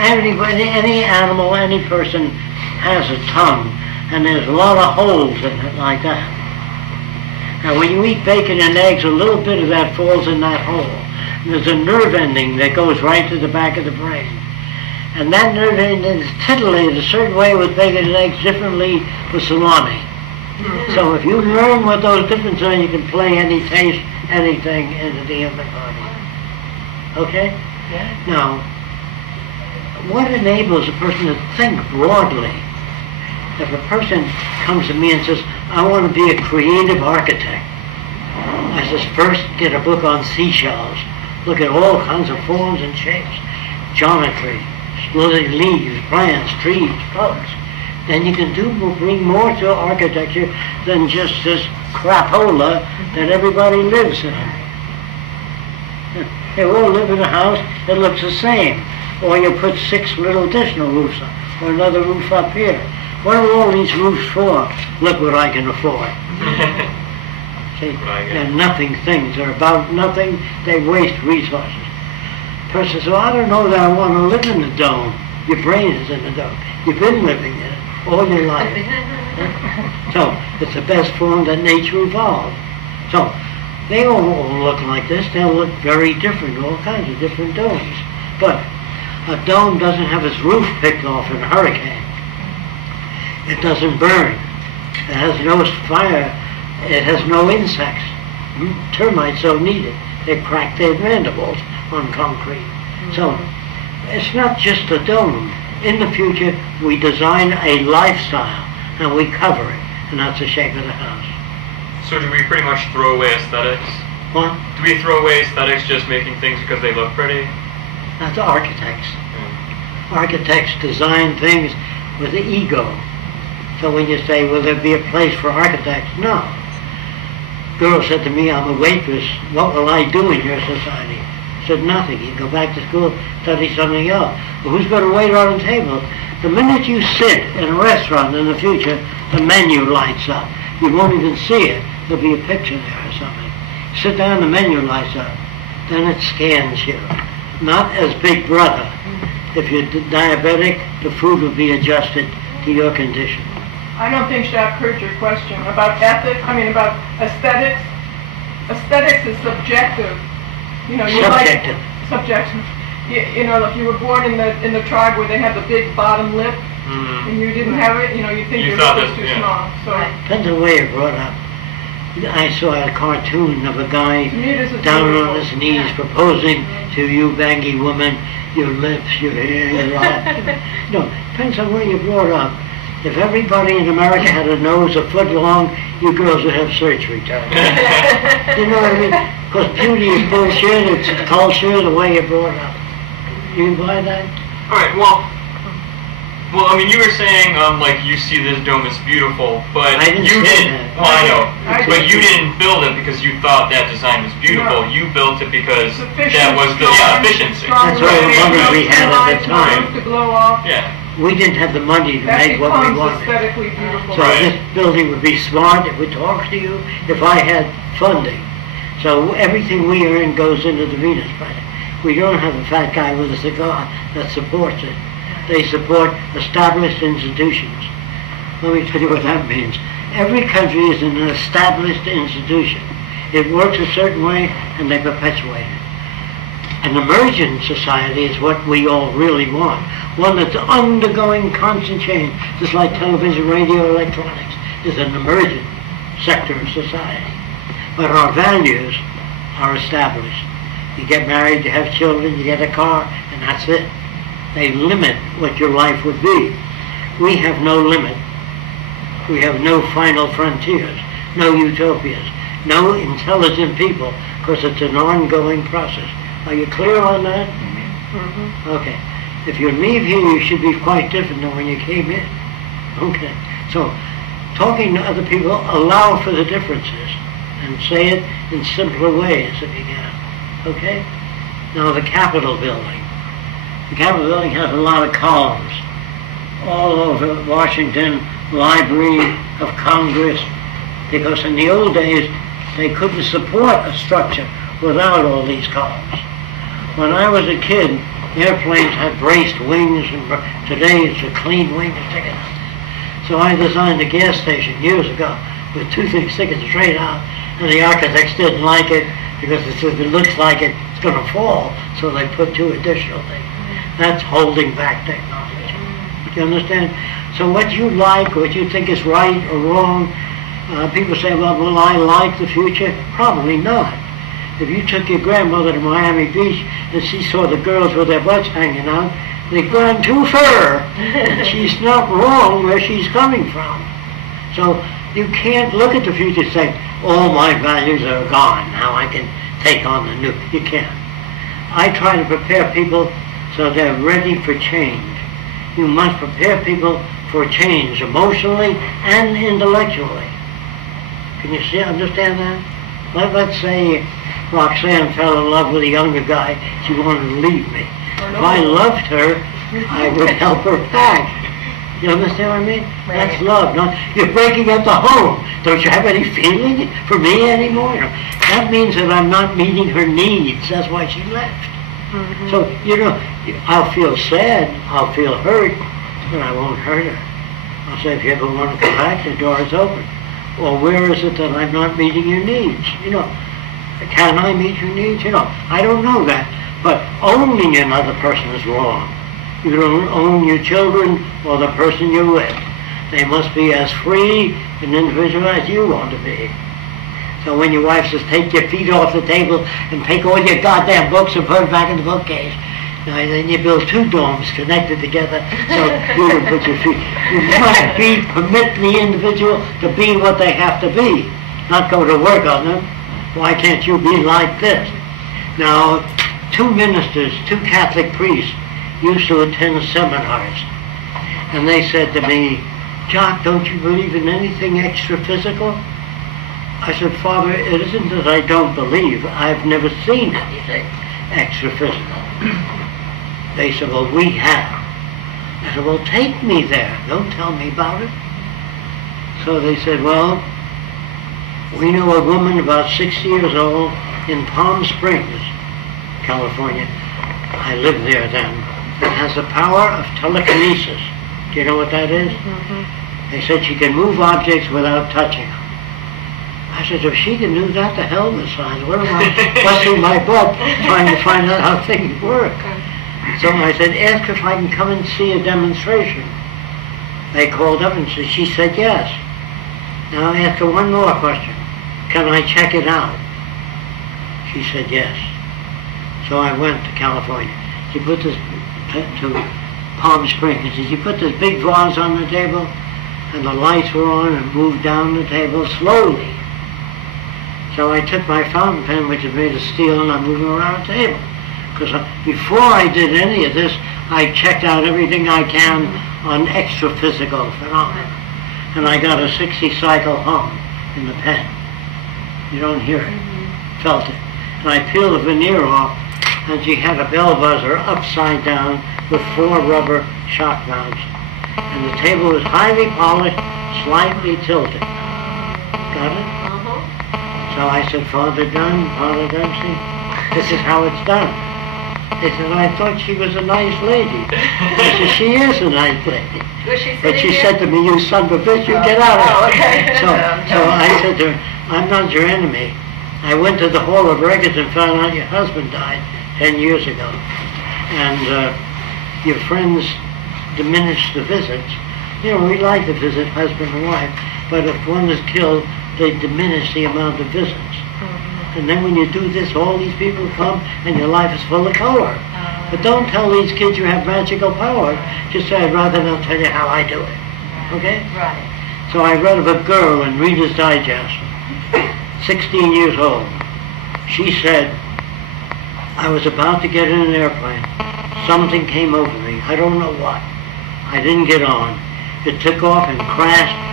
any animal, any person has a tongue, and there's a lot of holes in it like that. Now when you eat bacon and eggs, a little bit of that falls in that hole. And there's a nerve ending that goes right to the back of the brain. And that nerve ending is titillated a certain way with bacon and eggs, differently with salami. So if you learn what those differences are, you can play any taste, anything into the human body. Okay? Yeah. Now, what enables a person to think broadly? If a person comes to me and says, I want to be a creative architect, I says, first get a book on seashells. Look at all kinds of forms and shapes, geometry, leaves, plants, trees, bugs. Then you can bring more to architecture than just this crapola that everybody lives in. They all live in a house that looks the same. Or you put 6 little additional roofs up, or another roof up here. What are all these roofs for? Look what I can afford. See, they're nothing things. They're about nothing. They waste resources. Person says, well, I don't know that I want to live in the dome. Your brain is in the dome. You've been living in it all your life. So it's the best form that nature evolved. So they all look like this. They'll look very different, all kinds of different domes. But a dome doesn't have its roof picked off in a hurricane. It doesn't burn. It has no fire. It has no insects. Termites don't need it. They crack their mandibles on concrete. So it's not just a dome. In the future, we design a lifestyle and we cover it, and that's the shape of the house. So do we pretty much throw away aesthetics? What? Do we throw away aesthetics, just making things because they look pretty? That's architects. Architects design things with the ego. So when you say, will there be a place for architects? No. Girl said to me, I'm a waitress. What will I do in your society? I said, nothing. You go back to school, study something else. But who's going to wait on the table? The minute you sit in a restaurant in the future, the menu lights up. You won't even see it. There'll be a picture there or something. Sit down, the menu lights up. Then it scans you. Not as Big Brother. If you're diabetic, the food will be adjusted to your condition. I don't think Jacques heard your question about ethics. I mean, about aesthetics. Aesthetics is subjective. You know, you subjective. Like subjective. You know, if you were born in the tribe where they have the big bottom lip, and you didn't have it, you know, you think your lip was too small. So depends on the way you're brought up. I saw a cartoon of a guy down on his knees proposing to you, bangy woman, your lips, your hair, your eyes. No, depends on where you're brought up. If everybody in America had a nose a foot long, you girls would have surgery done. You know what I mean? Because beauty is bullshit, it's culture, the way you're brought up. You buy that? All right, well, I mean, you were saying, like, you see this dome as beautiful, but I didn't you say didn't. that. Well, I know, but you didn't build it because you thought that design was beautiful. No. You built it because Sufficient, that was the efficiency. That's all the money we had at the time. To blow off. Yeah. We didn't have the money to make what we becomes wanted. aesthetically beautiful. So this building would be smart, it would talk to you, if I had funding. So everything we earn goes into the Venus Project. We don't have a fat guy with a cigar that supports it. They support established institutions. Let me tell you what that means. Every country is an established institution. It works a certain way and they perpetuate it. An emergent society is what we all really want. One that's undergoing constant change, just like television, radio, electronics, is an emergent sector of society. But our values are established. You get married, you have children, you get a car, and that's it. They limit what your life would be. We have no limit. We have no final frontiers, no utopias, no intelligent people, because it's an ongoing process. Are you clear on that? Mm-hmm. Okay. If you leave here, you should be quite different than when you came in. Okay. So, talking to other people, allow for the differences and say it in simpler ways if you can. Okay? Now, the Capitol building. The Capitol building has a lot of columns all over Washington, Library of Congress, because in the old days, they couldn't support a structure without all these columns. When I was a kid, Airplanes have braced wings, and today it's a clean wing that's sticking out. So I designed a gas station years ago with two things sticking straight out, and the architects didn't like it because if it looks like it's going to fall, so they put two additional things. That's holding back technology. You understand? So what you like, what you think is right or wrong, people say, well, will I like the future? Probably not. If you took your grandmother to Miami Beach and she saw the girls with their butts hanging out, they've gone too far. And she's not wrong where she's coming from. So you can't look at the future and say, all my values are gone, now I can take on the new. You can't. I try to prepare people so they're ready for change. You must prepare people for change emotionally and intellectually. Can you understand that? Let's say Roxanne fell in love with a younger guy. She wanted to leave me. If I loved her, I would help her back. You understand what I mean? Right. That's love. Not, you're breaking up the home. Don't you have any feeling for me anymore? That means that I'm not meeting her needs. That's why she left. Mm-hmm. So, I'll feel sad, I'll feel hurt, but I won't hurt her. I'll say, if you ever want to come back, the door is open. Or where is it that I'm not meeting your needs? Can I meet your needs? I don't know that. But owning another person is wrong. You don't own your children or the person you're with. They must be as free an individual as you want to be. So when your wife says, take your feet off the table and take all your goddamn books and put them back in the bookcase, then you build two domes connected together so you can put your feet. You must permit the individual to be what they have to be, not go to work on them. Why can't you be like this? Now, two ministers, two Catholic priests, used to attend seminars, and they said to me, Jacques, don't you believe in anything extra-physical? I said, Father, it isn't that I don't believe. I've never seen anything extra-physical. They said, well, we have. I said, well, take me there. Don't tell me about it. So they said, well, we know a woman about 60 years old in Palm Springs, California. I lived there then. That has the power of telekinesis. Do you know what that is? Mm-hmm. They said she can move objects without touching them. I said, if she can do that, the hell with science. What am I busting my butt trying to find out how things work? So I said, ask her if I can come and see a demonstration. They called up and she said yes. Now I asked her one more question. Can I check it out? She said yes. So I went to California. She put this to Palm Springs. And she put this big vase on the table, and the lights were on and moved down the table slowly. So I took my fountain pen, which is made of steel, and I'm moving around the table. Because before I did any of this, I checked out everything I can on extra-physical phenomena. And I got a 60-cycle hum in the pen. You don't hear it. Felt it. And I peeled the veneer off, and she had a bell buzzer upside down with 4 rubber shock mounts. And the table was highly polished, slightly tilted. Got it? So I said, Father Dempsey, this is how it's done. They said, I thought she was a nice lady. I said, she is a nice lady. But she said to me, you son of a bitch, you get out of here. So I said to her, I'm not your enemy. I went to the Hall of Records and found out your husband died 10 years ago. And your friends diminished the visits. We like to visit husband and wife, but if one is killed, they diminish the amount of visits. And then when you do this, all these people come and your life is full of color. But don't tell these kids you have magical power. Just say, I'd rather not tell you how I do it. Okay? Right. So I read of a girl in Reader's Digest, 16 years old. She said, I was about to get in an airplane. Something came over me. I don't know what. I didn't get on. It took off and crashed